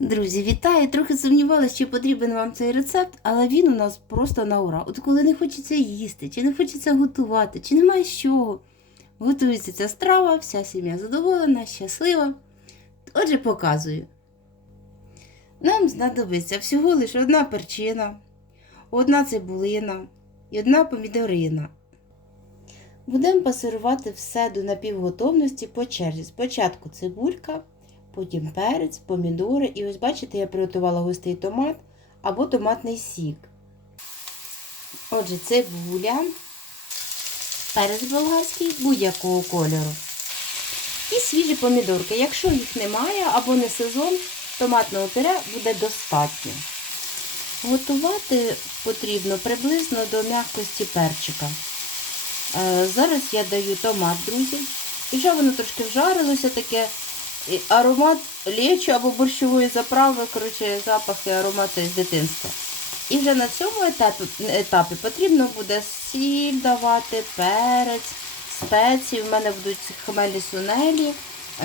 Друзі, вітаю! Трохи сумнівалася, чи потрібен вам цей рецепт, але він у нас просто на ура. От коли не хочеться їсти, чи не хочеться готувати, чи немає з чого. Готується ця страва, вся сім'я задоволена, щаслива. Отже, показую. Нам знадобиться всього лише одна перчина, одна цибулина і одна помідорина. Будемо пасирувати все до напівготовності по черзі. Спочатку цибулька, потім перець, помідори. І ось бачите, я приготувала густий томат або томатний сік. Отже, цибуля, перець болгарський будь-якого кольору. І свіжі помідорки. Якщо їх немає або не сезон, томатного пюре буде достатньо. Готувати потрібно приблизно до м'якості перчика. Е, Зараз я даю томат, друзі. І вже воно трошки вжарилося таке. Аромат лечу або борщової заправи, коротше, запахи, аромати з дитинства. І вже на цьому етапі, етапі потрібно буде сіль давати, перець, спеції. В мене будуть хмелі сунелі,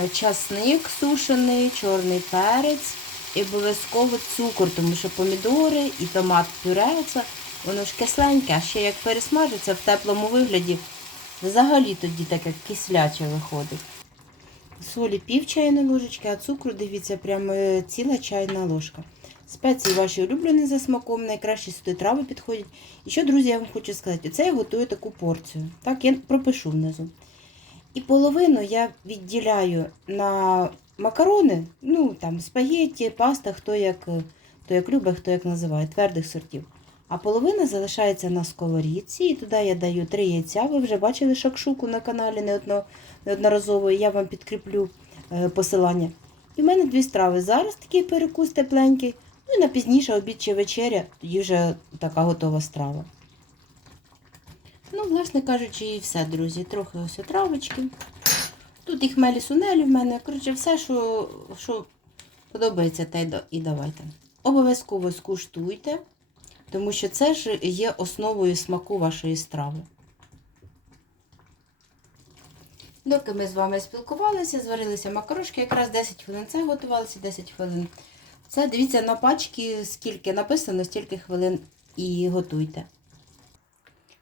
е, часник сушений, чорний перець і обов'язково цукор, тому що помідори і томат пюре, воно ж кисленьке, а ще як пересмажиться в теплому вигляді, взагалі тоді таке кисляче виходить. Солі пів чайної ложечки, а цукру, дивіться, прямо е, ціла чайна ложка. Спеції ваші улюблені за смаком, найкраще сюди трави підходять. І що, друзі, я вам хочу сказати, оце я готую таку порцію. Так, я пропишу внизу. І половину я відділяю на макарони, ну там спагетті, паста, хто як, хто як любить, хто як називає, твердих сортів. А половина залишається на сковорідці, і туди я даю три яйця. Ви вже бачили шакшуку на каналі неодно, неодноразово, і я вам підкріплю е, посилання. І в мене дві страви. Зараз такий перекус тепленький, ну і на пізніше обід чи вечеря, тоді вже така готова страва. Ну, власне кажучи, і все, друзі. Трохи ось травочки. Тут і хмелі сунелі в мене. Коротше, все, що, що подобається, те й і давайте. Обов'язково скуштуйте, тому що це ж є основою смаку вашої страви. Доки ми з вами спілкувалися, зварилися макарошки, якраз 10 хвилин це готувалося, 10 хвилин. Це дивіться на пачки, скільки написано, стільки хвилин і готуйте.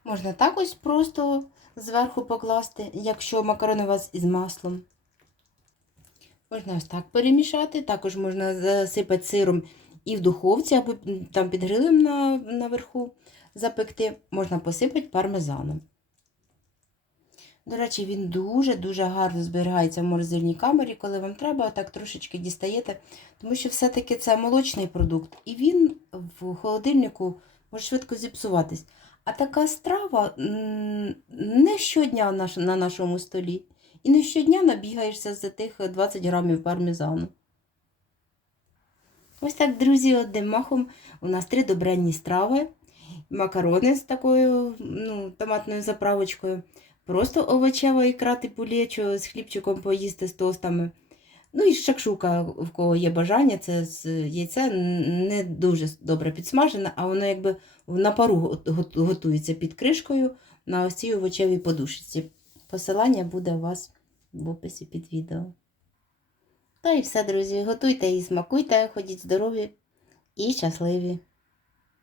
Можна так ось просто зверху покласти, якщо макарони у вас із маслом. Можна ось так перемішати, також можна засипати сиром і в духовці, або там під грилем на, наверху запекти. Можна посипати пармезаном. До речі, він дуже-дуже гарно зберігається в морозильній камері, коли вам треба, так трошечки дістаєте, тому що все-таки це молочний продукт, і він в холодильнику може швидко зіпсуватись. А така страва не щодня на нашому столі. І не щодня набігаєшся за тих 20 грамів пармезану. Ось так, друзі, одним махом у нас три добренні страви. Макарони з такою ну, томатною заправочкою. Просто овочева ікра типу лечо з хлібчиком поїсти з тостами. Ну і шакшука, в кого є бажання, це з яйця не дуже добре підсмажене, а воно якби на пару го- го- готується під кришкою на ось цій овочевій подушці. Посилання буде у вас в описі під відео. Та і все, друзі. Готуйте і смакуйте, ходіть здорові і щасливі!